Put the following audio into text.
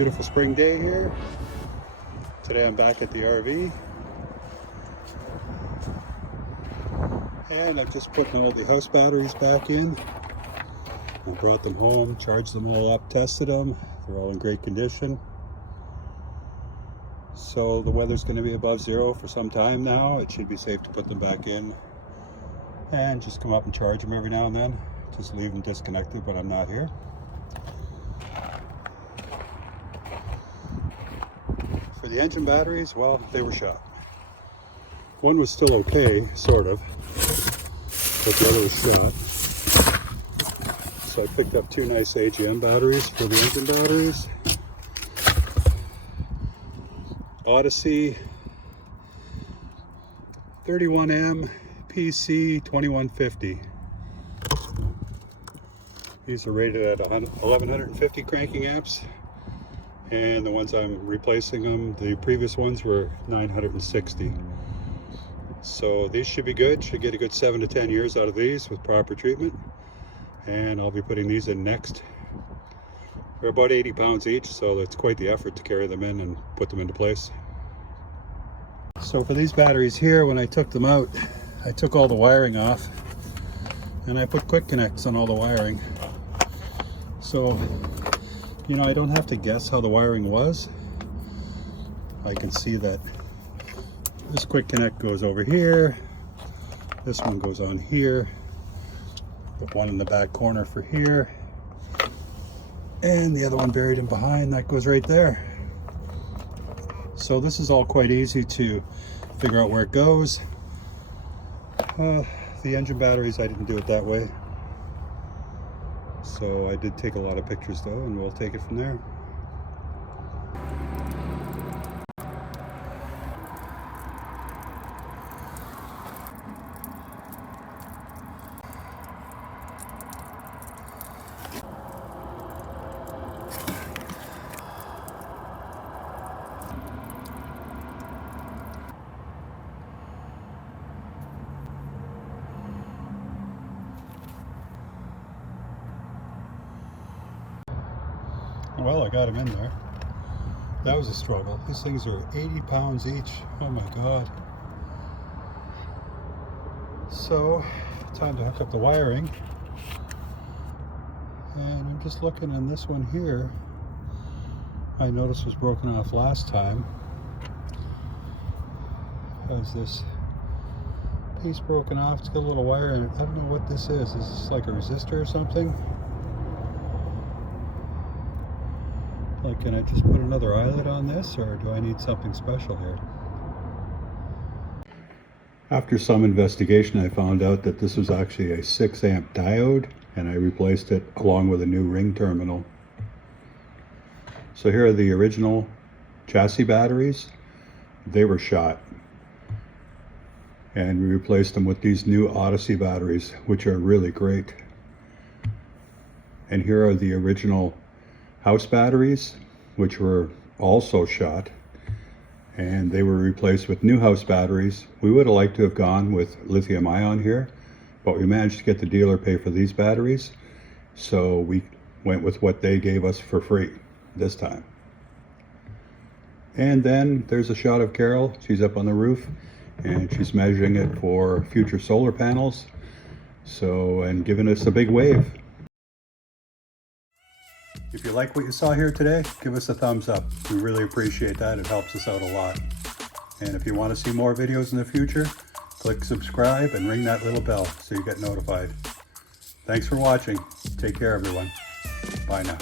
Beautiful spring day here. Today I'm back at the RV. And I've just put my old house batteries back in. I brought them home, charged them all up, tested them. They're all in great condition. So the weather's going to be above zero for some time now. It should be safe to put them back in and just come up and charge them every now and then. Just leave them disconnected when I'm not here. For the engine batteries, well, they were shot. One was still okay, sort of, but the other was shot. So I picked up two nice AGM batteries for the engine batteries. Odyssey 31M PC 2150. These are rated at 1150 cranking amps, and the ones I'm replacing them, the previous ones were 960. So these should be good. Should get a good 7 to 10 years out of these with proper treatment. And I'll be putting these in next. They're about 80 pounds each, so it's quite the effort to carry them in and put them into place. So for these batteries here, when I took them out, I took all the wiring off and I put quick connects on all the wiring. So, you know, I don't have to guess how the wiring was. I can see that this quick connect goes over here. This one goes on here. Put one in the back corner for here. And the other one buried in behind, that goes right there. So this is all quite easy to figure out where it goes. The engine batteries, I didn't do it that way. So I did take a lot of pictures though, and we'll take it from there. Well, I got them in there. That was a struggle. These things are 80 pounds each. Oh my God. So, time to hook up the wiring. And I'm just looking, and this one here, I noticed was broken off last time. Has this piece broken off? It's got a little wire in it. I don't know what this is. Is this like a resistor or something? Like, can I just put another eyelet on this, or do I need something special here? After some investigation, I found out that this was actually a 6 amp diode, and I replaced it along with a new ring terminal. So here are the original chassis batteries. They were shot. And we replaced them with these new Odyssey batteries, which are really great. And here are the original house batteries, which were also shot, and they were replaced with new house batteries. We would have liked to have gone with lithium ion here, but we managed to get the dealer pay for these batteries, so we went with what they gave us for free this time. And then there's a shot of Carol. She's up on the roof and she's measuring it for future solar panels, so, and giving us a big wave. If you like what you saw here today, give us a thumbs up. We really appreciate that. It helps us out a lot. And if you want to see more videos in the future, click subscribe and ring that little bell so you get notified. Thanks for watching. Take care, everyone. Bye now.